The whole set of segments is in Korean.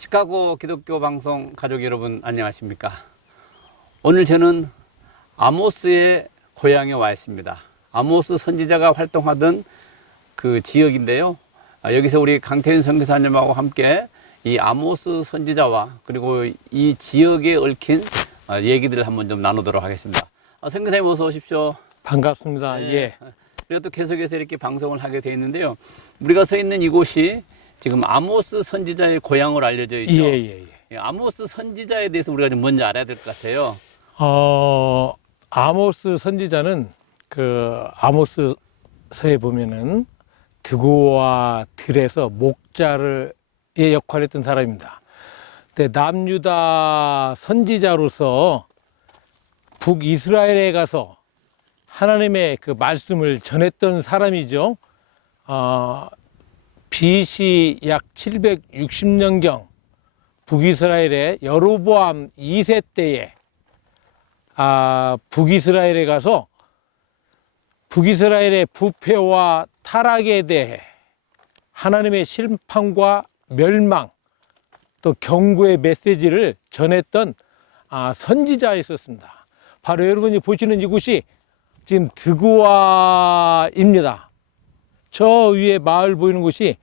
시카고 기독교 방송 가족 여러분 안녕하십니까? 오늘 저는 아모스의 고향에 와 있습니다. 아모스 선지자가 활동하던 그 지역인데요. 여기서 우리 강태윤 선교사님하고 함께 이 아모스 선지자와 그리고 이 지역에 얽힌 얘기들을 한번 좀 나누도록 하겠습니다. 선교사님 어서 오십시오. 반갑습니다. 네. 예. 그리고 또 계속해서 이렇게 방송을 하게 되어 있는데요. 우리가 서 있는 이곳이 지금 아모스 선지자의 고향으로 알려져 있죠. 아모스 선지자에 대해서 우리가 좀 먼저 알아야 될 것 같아요. 아모스 선지자는 그 아모스서에 보면은 드고와 들에서 목자의 역할을 했던 사람입니다. 근데 남유다 선지자로서 북이스라엘에 가서 하나님의 그 말씀을 전했던 사람이죠. BC 약 760년경 북이스라엘의 여로보암 2세 때에 북이스라엘에 가서 북이스라엘의 부패와 타락에 대해 하나님의 심판과 멸망 또 경고의 메시지를 전했던 선지자였었습니다. 바로 여러분이 보시는 이곳이 지금 드고아입니다. 저 위에 마을 보이는 곳이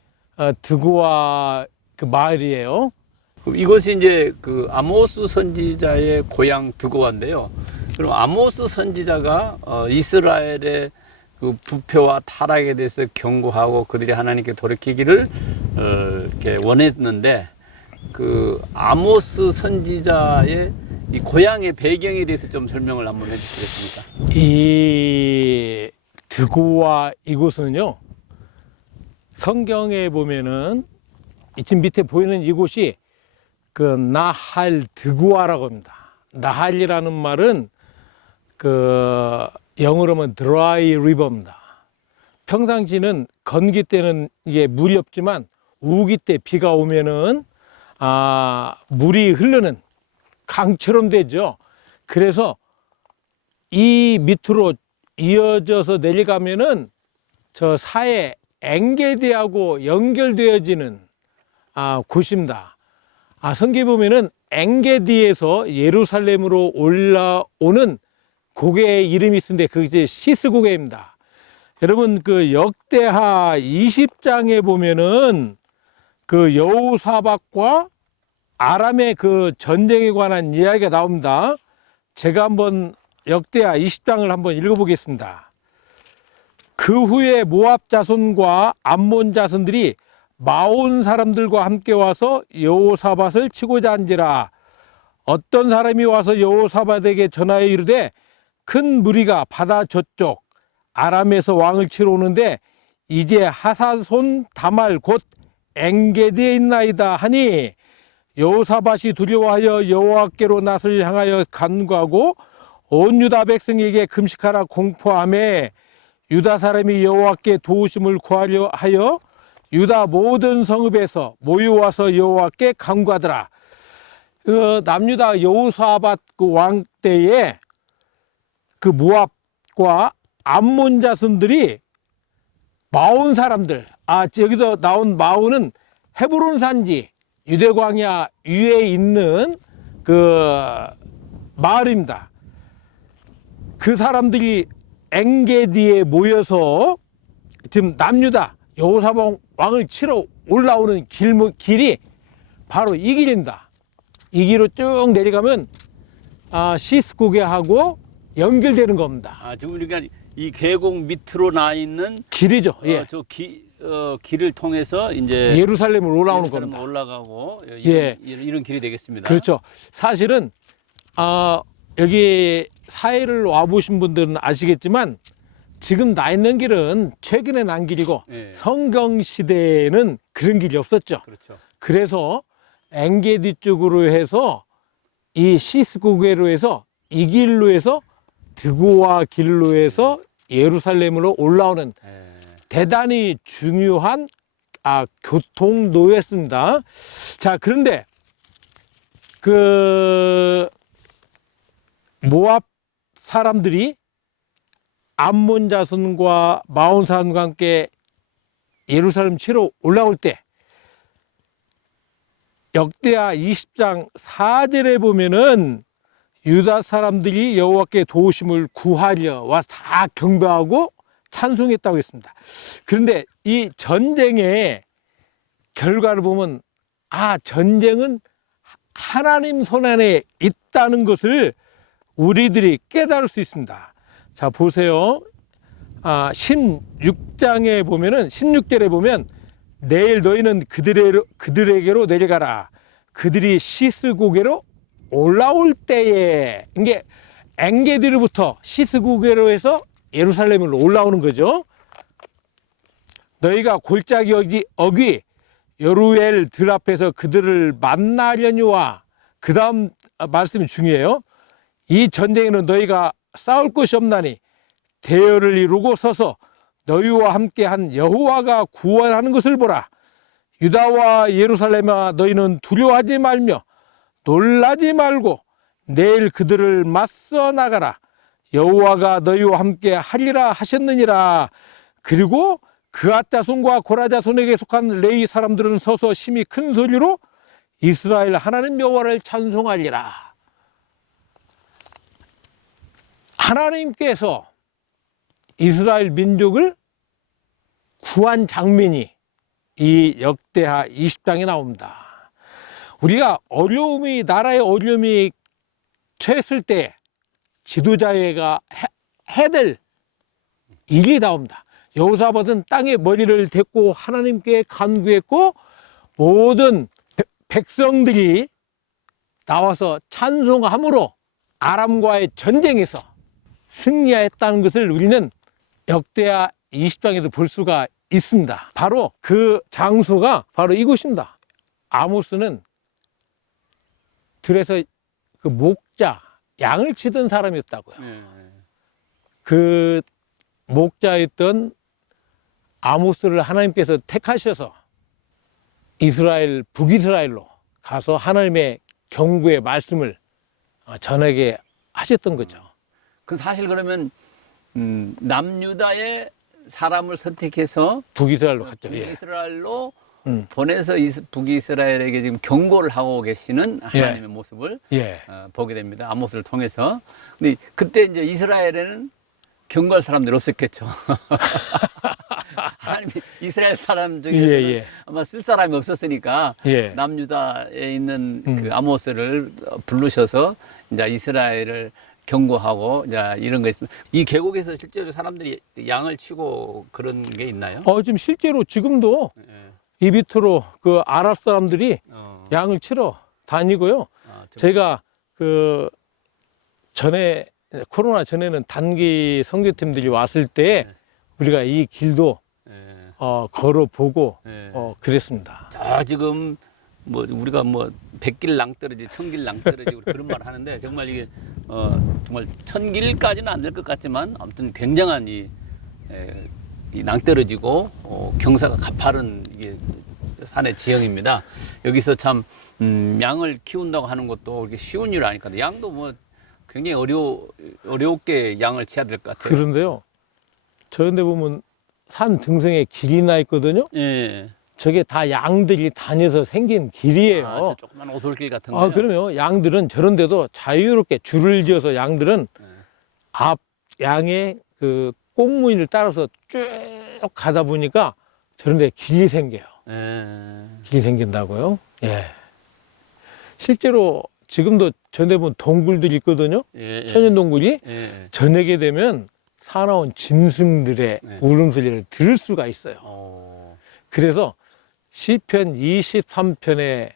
드고아 그 마을이에요. 이것이 이제 그 아모스 선지자의 고향 드고아인데요. 그럼 아모스 선지자가 이스라엘의 그 부패와 타락에 대해서 경고하고 그들이 하나님께 돌이키기를 이렇게 원했는데 그 아모스 선지자의 이 고향의 배경에 대해서 좀 설명을 한번 해주시겠습니까? 이 드고아 이곳은요, 성경에 보면은 지금 밑에 보이는 이곳이 그 나할 드고아라고 합니다. 나할이라는 말은 그 영어로 하면 dry river입니다. 평상시는 건기 때는 이게 물이 없지만 우기 때 비가 오면은 물이 흐르는 강처럼 되죠. 그래서 이 밑으로 이어져서 내려가면은 저 사해 엔게디하고 연결되어지는 곳입니다. 성경에 보면은 엔게디에서 예루살렘으로 올라오는 고개의 이름이 있는데 그게 시스 고개입니다. 여러분 그 역대하 20장에 보면은 그 여호사밧과 아람의 그 전쟁에 관한 이야기가 나옵니다. 제가 한번 역대하 20장을 한번 읽어보겠습니다. 그 후에 모압 자손과 암몬 자손들이 마온 사람들과 함께 와서 여호사밧을 치고자 한지라. 어떤 사람이 와서 여호사밧에게 전하여 이르되 큰 무리가 바다 저쪽 아람에서 왕을 치러 오는데 이제 하사손 다말 곧 엔게디에 있나이다 하니 여호사밧이 두려워하여 여호와께로 낯을 향하여 간구하고 온 유다 백성에게 금식하라 공포하며 유다 사람이 여호와께 도우심을 구하려 하여 유다 모든 성읍에서 모여와서 여호와께 간구하더라. 남유다 여호사밧 그 왕 때에 그 모압과 암몬 자손들이 마온 사람들, 여기서 나온 마온은 헤브론 산지 유대 광야 위에 있는 그 마을입니다. 그 사람들이 엔게디에 모여서 지금 남유다 여호사밧 왕을 치러 올라오는 길이 바로 이 길입니다. 이 길로 쭉 내려가면 시스 고개하고 연결되는 겁니다. 지금 우리가 이 계곡 밑으로 나 있는 길이죠. 예. 길을 통해서 이제 예루살렘으로 올라오는 겁니다. 올라가고 이런 길이 되겠습니다. 그렇죠. 사실은 여기 사해를 와보신 분들은 아시겠지만 지금 나 있는 길은 최근에 난 길이고 성경 시대에는 그런 길이 없었죠. 그렇죠. 그래서 엔게디 쪽으로 해서 이 시스 고개로 해서 이 길로 해서 드고아 길로 해서 예루살렘으로 올라오는 대단히 중요한 교통로였습니다. 자, 그런데 그 모압 사람들이 암몬 자손과 마온 사람과 함께 예루살렘 치러 올라올 때 역대하 20장 4절에 보면은 유다 사람들이 여호와께 도우심을 구하려 와 다 경배하고 찬송했다고 했습니다. 그런데 이 전쟁의 결과를 보면 전쟁은 하나님 손 안에 있다는 것을 우리들이 깨달을 수 있습니다. 자, 보세요. 16장에 보면은 16절에 보면 내일 너희는 그들에게로 내려가라. 그들이 시스고개로 올라올 때에, 이게 엔게디로부터 시스고개로 해서 예루살렘으로 올라오는 거죠. 너희가 골짜기 어귀 여루엘 들 앞에서 그들을 만나려니와, 그 다음 말씀이 중요해요. 이 전쟁에는 너희가 싸울 것이 없나니 대열을 이루고 서서 너희와 함께한 여호와가 구원하는 것을 보라. 유다와 예루살렘아, 너희는 두려워하지 말며 놀라지 말고 내일 그들을 맞서 나가라. 여호와가 너희와 함께 하리라 하셨느니라. 그리고 그앗 자손과 고라 자손에게 속한 레위 사람들은 서서 심히 큰 소리로 이스라엘 하나님 여호와를 찬송하리라. 하나님께서 이스라엘 민족을 구한 장면이 이 역대하 20장에 나옵니다. 우리가 나라의 어려움이 처했을 때 지도자가 해야 될 일이 나옵니다. 여호사밧은 땅에 머리를 댔고 하나님께 간구했고, 모든 백성들이 나와서 찬송함으로 아람과의 전쟁에서 승리했다는 것을 우리는 역대하 20장에도 볼 수가 있습니다. 바로 그 장소가 바로 이곳입니다. 아모스는 들에서 그 목자, 양을 치던 사람이었다고요. 그 목자였던 아모스를 하나님께서 택하셔서 북이스라엘로 가서 하나님의 경고의 말씀을 전하게 하셨던 거죠. 그 사실 그러면 남유다의 사람을 선택해서 북이스라엘로 갔죠. 북이스라엘로 보내서 북이스라엘에게 지금 경고를 하고 계시는 하나님의 모습을 보게 됩니다. 아모스를 통해서. 근데 그때 이제 이스라엘에는 경고할 사람들이 없었겠죠. 하나님이 이스라엘 사람 중에서는 아마 쓸 사람이 없었으니까 남유다에 있는 그 아모스를 부르셔서 이제 이스라엘을 경고하고 이제 이런 거 있습니다. 이 계곡에서 실제로 사람들이 양을 치고 그런 게 있나요? 지금 실제로 지금도 이 밑으로 그 아랍 사람들이 양을 치러 다니고요. 제가 그 전에 코로나 전에는 단기 선교팀들이 왔을 때 우리가 이 길도 걸어보고 그랬습니다. 지금 뭐 우리가 뭐 100길 낭떠러지 1000길 낭떠러지 그런 말 하는데 정말 이게 정말 1000길까지는 안 될 것 같지만 아무튼 굉장한 이 낭떠러지고 경사가 가파른 이게 산의 지형입니다. 여기서 참 양을 키운다고 하는 것도 그렇게 쉬운 일 아니까 양도 뭐 굉장히 어렵게 양을 치야 될 것 같아요. 그런데요, 저런데 보면 산 등성에 길이 나 있거든요. 저게 다 양들이 다녀서 생긴 길이에요. 조그만 오솔길 같은 거요. 그러면 양들은 저런데도 자유롭게 줄을 지어서 양들은 앞 양의 그 꽁무니를 따라서 쭉 가다 보니까 저런데 길이 생겨요. 길이 생긴다고요. 실제로 지금도 저런데 보면 동굴들이 있거든요. 천연 동굴이. 저녁에 되면 사나운 짐승들의 울음소리를 들을 수가 있어요. 그래서 시편 23편에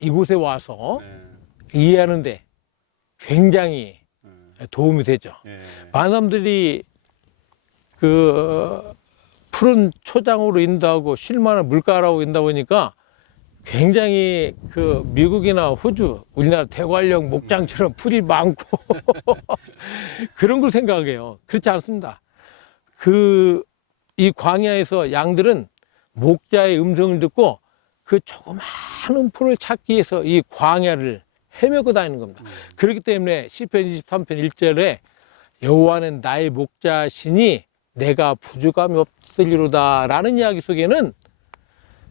이곳에 와서 이해하는데 굉장히 도움이 되죠. 많은 사람들이 그 푸른 초장으로 인다고 쉴만한 물가라고 인다 보니까 굉장히 그 미국이나 호주, 우리나라 대관령 목장처럼 풀이 많고 그런 걸 생각해요. 그렇지 않습니다. 이 광야에서 양들은 목자의 음성을 듣고 그 조그마한 풀을 찾기 위해서 이 광야를 헤매고 다니는 겁니다. 그렇기 때문에 시편 23편 1절에 여호와는 나의 목자시니 내가 부족함이 없으리로다 라는 이야기 속에는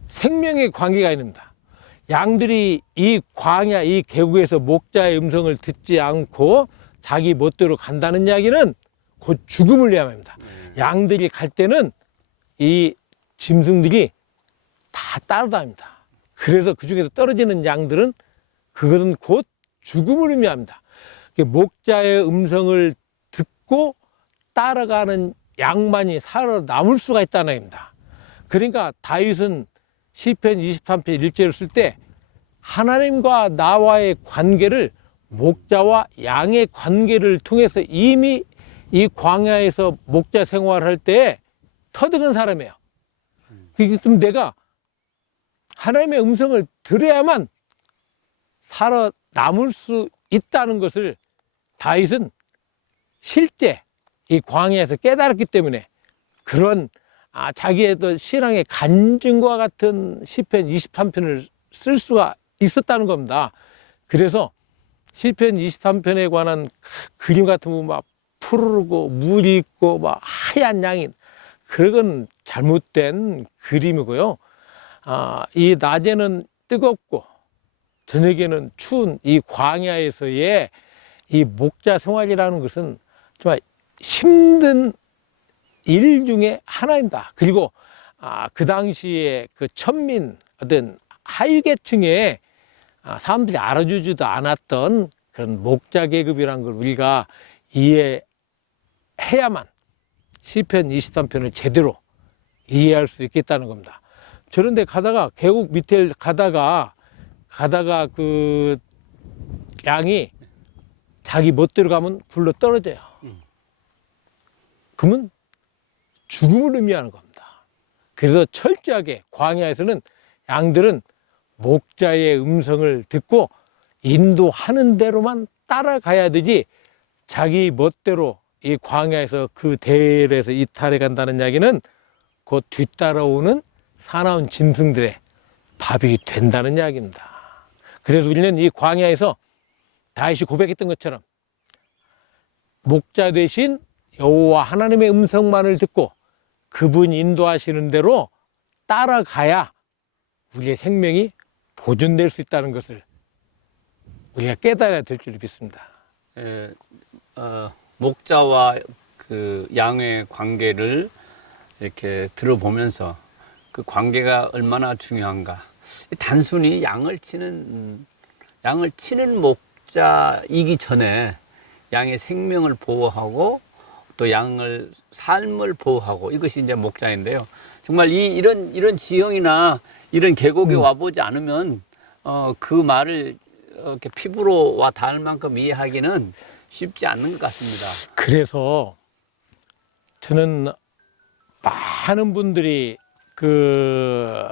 생명의 관계가 있습니다. 양들이 이 광야, 이 계곡에서 목자의 음성을 듣지 않고 자기 멋대로 간다는 이야기는 곧 죽음을 의미합니다. 양들이 갈 때는 이 짐승들이 다 따라다닙니다. 그래서 그 중에서 떨어지는 양들은 그것은 곧 죽음을 의미합니다. 목자의 음성을 듣고 따라가는 양만이 살아남을 수가 있다는 얘기입니다. 그러니까 다윗은 시편 23편 1절을 쓸 때 하나님과 나와의 관계를 목자와 양의 관계를 통해서 이미 이 광야에서 목자 생활할 때 터득한 사람이에요. 그럼 내가 하나님의 음성을 들어야만 살아남을 수 있다는 것을 다윗은 실제 이 광야에서 깨달았기 때문에 그런 자기의 신앙의 간증과 같은 시편 23편을 쓸 수가 있었다는 겁니다. 그래서 시편 23편에 관한 그림 같은 거 막 푸르르고 물이 있고 막 하얀 양이 그건 잘못된 그림이고요. 이 낮에는 뜨겁고 저녁에는 추운 이 광야에서의 이 목자 생활이라는 것은 정말 힘든 일 중에 하나입니다. 그리고 그 당시에 그 천민 어떤 하위계층의 사람들이 알아주지도 않았던 그런 목자 계급이라는 걸 우리가 이해해야만 시편 23편을 제대로 이해할 수 있겠다는 겁니다. 저런데 가다가 계곡 밑에 가다가 그 양이 자기 멋대로 가면 굴러 떨어져요. 그러면 죽음을 의미하는 겁니다. 그래서 철저하게 광야에서는 양들은 목자의 음성을 듣고 인도하는 대로만 따라가야 되지 자기 멋대로 이 광야에서 그 대열에서 이탈해 간다는 이야기는 곧 뒤따라오는 사나운 짐승들의 밥이 된다는 이야기입니다. 그래서 우리는 이 광야에서 다윗이 고백했던 것처럼 목자 대신 여호와 하나님의 음성만을 듣고 그분 인도하시는 대로 따라가야 우리의 생명이 보존될 수 있다는 것을 우리가 깨달아야 될 줄 믿습니다. 목자와 그 양의 관계를 이렇게 들어보면서 그 관계가 얼마나 중요한가. 단순히 양을 치는 목자이기 전에 양의 생명을 보호하고 또 양을 삶을 보호하고 이것이 이제 목자인데요. 정말 이런 지형이나 이런 계곡에 와보지 않으면 그 말을 이렇게 피부로 와 닿을 만큼 이해하기는 쉽지 않는 것 같습니다. 그래서 저는 많은 분들이 그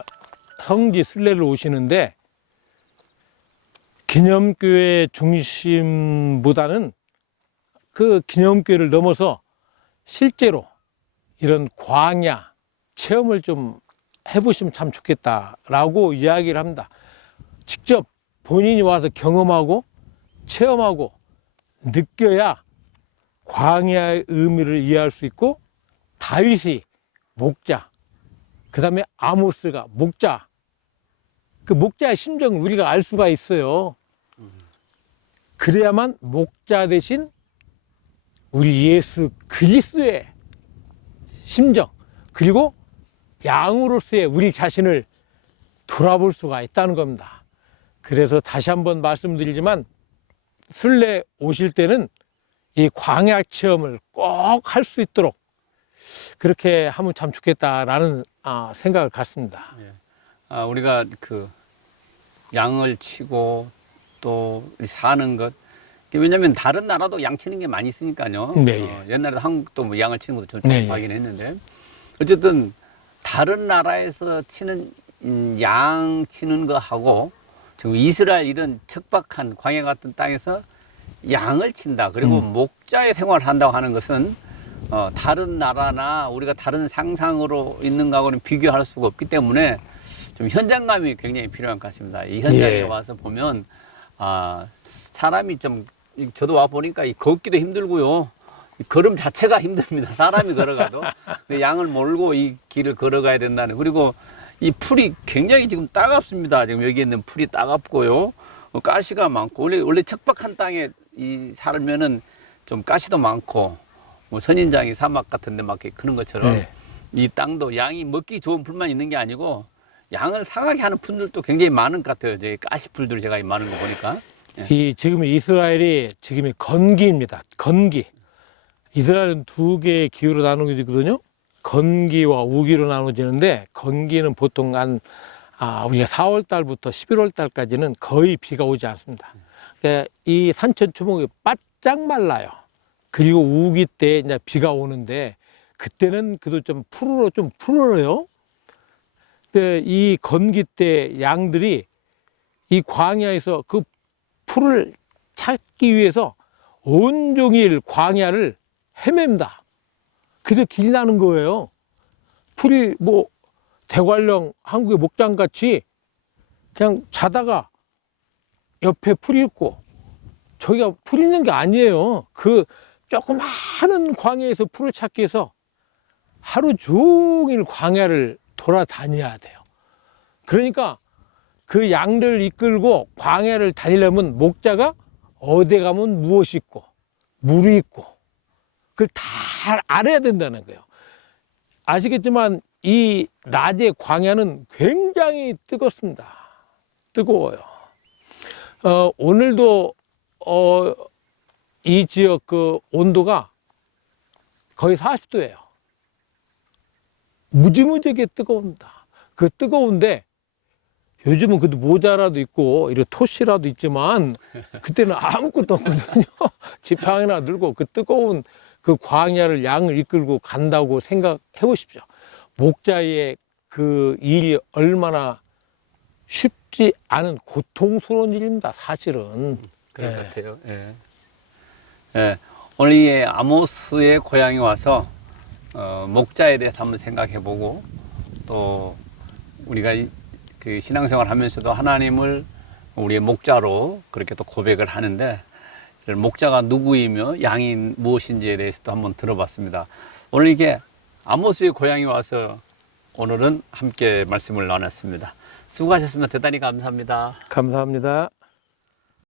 성지 순례를 오시는데 기념교회 중심보다는 그 기념교회를 넘어서 실제로 이런 광야 체험을 좀 해보시면 참 좋겠다라고 이야기를 합니다. 직접 본인이 와서 경험하고 체험하고 느껴야 광야의 의미를 이해할 수 있고 다윗이 목자, 그 다음에 아모스가 목자, 그 목자의 심정을 우리가 알 수가 있어요. 그래야만 목자 대신 우리 예수 그리스도의 심정 그리고 양으로서의 우리 자신을 돌아볼 수가 있다는 겁니다. 그래서 다시 한번 말씀드리지만 순례 오실 때는 이 광야 체험을 꼭 할 수 있도록 그렇게 하면 참 좋겠다라는 생각을 갖습니다. 우리가 그 양을 치고 또 사는 것, 왜냐하면 다른 나라도 양 치는 게 많이 있으니까요. 네, 옛날에도 한국도 뭐 양을 치는 것도 네, 좀 하긴 했는데 어쨌든 다른 나라에서 치는 양 치는 거 하고 지금 이스라엘 이런 척박한 광야 같은 땅에서 양을 친다. 그리고 목자의 생활을 한다고 하는 것은 다른 나라나 우리가 다른 상상으로 있는 거하고는 비교할 수가 없기 때문에 좀 현장감이 굉장히 필요한 것 같습니다. 이 현장에 와서 보면 사람이 좀 저도 와 보니까 걷기도 힘들고요. 걸음 자체가 힘듭니다. 사람이 걸어가도. 근데 양을 몰고 이 길을 걸어가야 된다는. 그리고 이 풀이 굉장히 지금 따갑습니다. 지금 여기 있는 풀이 따갑고요. 가시가 많고, 원래 척박한 땅에 이 살면은 좀 가시도 많고, 뭐 선인장이 사막 같은데 막 이렇게 크는 것처럼 네. 이 땅도 양이 먹기 좋은 풀만 있는 게 아니고 양을 상하게 하는 풀들도 굉장히 많은 것 같아요. 이제 가시 풀들 제가 많은 거 보니까. 이 지금 이스라엘이 지금이 건기입니다. 건기. 이스라엘은 두 개의 기후로 나누어지거든요. 건기와 우기로 나눠지는데, 건기는 보통 우리가 4월 달부터 11월 달까지는 거의 비가 오지 않습니다. 그러니까 이 산천 초목이 바짝 말라요. 그리고 우기 때 이제 비가 오는데, 그때는 그래도 좀 푸르러요. 근데 이 건기 때 양들이 이 광야에서 그 풀을 찾기 위해서 온종일 광야를 헤맵니다. 그래서 길이 나는 거예요. 풀이 뭐 대관령 한국의 목장같이 그냥 자다가 옆에 풀이 있고, 저기가 풀 있는 게 아니에요. 그 조그마한 광야에서 풀을 찾기 위해서 하루 종일 광야를 돌아다녀야 돼요. 그러니까 그 양들을 이끌고 광야를 다니려면 목자가 어디 가면 무엇이 있고 물이 있고 그걸 다 알아야 된다는 거예요. 아시겠지만 이 낮의 광야는 굉장히 뜨겁습니다. 뜨거워요. 오늘도 이 지역 그 온도가 거의 40도예요. 무지무지하게 뜨거웁니다. 그 뜨거운데 요즘은 그래도 모자라도 있고 이런 토시라도 있지만 그때는 아무것도 없거든요. 지팡이나 들고 그 뜨거운 그 광야를 양을 이끌고 간다고 생각해 보십시오. 목자의 그 일이 얼마나 쉽지 않은 고통스러운 일입니다. 사실은. 그런 것 같아요. 예. 예. 오늘 이 아모스의 고향에 와서 목자에 대해서 한번 생각해 보고, 또 우리가 그 신앙생활 하면서도 하나님을 우리의 목자로 그렇게 또 고백을 하는데, 목자가 누구이며 양이 무엇인지에 대해서도 한번 들어봤습니다. 오늘 이게 아모스의 고향에 와서 오늘은 함께 말씀을 나눴습니다. 수고하셨습니다. 대단히 감사합니다. 감사합니다.